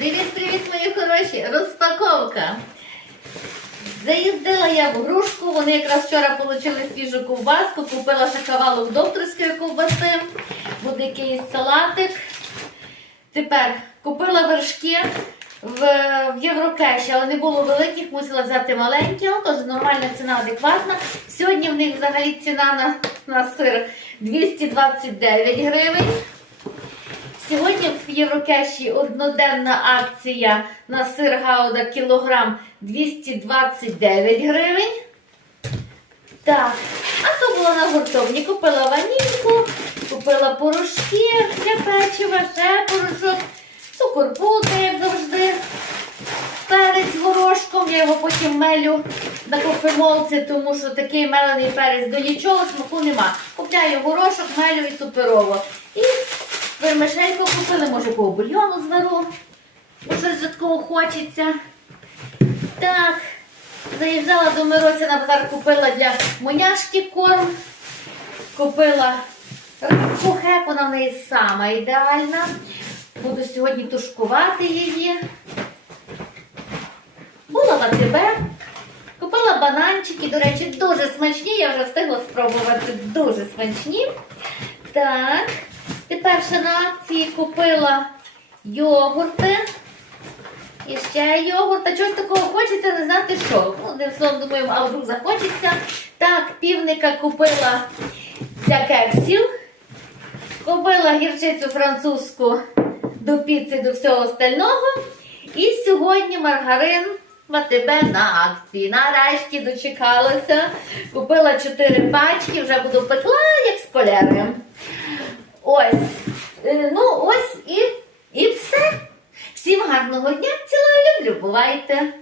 Привіт-привіт, мої хороші! Розпаковка. Заїздила я в грушку, вони якраз вчора отримали свіжу ковбаску, купила ще кавалок докторської ковбаси, буде якийсь салатик. Тепер купила вершки в, в Єврокеші, але не було великих, мусила взяти маленькі, але теж нормальна ціна адекватна. Сьогодні в них взагалі ціна на, на сир 229 гривень. Сьогодні в Єврокеші одноденна акція на сир Гауда кілограм 229 гривень. Так, а то була на гуртовні. Купила ванільку, купила порошки для печива, ще порошок, цукор пудра, як завжди. Перець горошком, я його потім мелю на кофемолці, тому що такий мелений перець до нічого смаку нема. Купляю горошок, мелю і суперово. І вермишельку купили, може кого бульйону зверу, бо вже такого хочеться. Так, заїжджала до Мирося на базар, купила для моняшки корм, купила рибку хек, вона в неї сама ідеальна. Буду сьогодні тушкувати її. Була в АТБ, купила бананчики, до речі, дуже смачні, я вже встигла спробувати, дуже смачні. Так, тепер ще на акції купила йогурти. І ще йогурт, а чогось такого хочеться, не знати що. Ну, одним словом, думаю, а вдруг захочеться. Так, півника купила для кексів. Купила гірчицю французьку до піци, до всього остального. І сьогодні маргарин в АТБ на акції. Нарешті дочекалася. Купила 4 пачки, вже буду пекла, як з полярем. Ось. Е, Ну, ось і, і все. Всім гарного дня, цілую люблю, бувайте!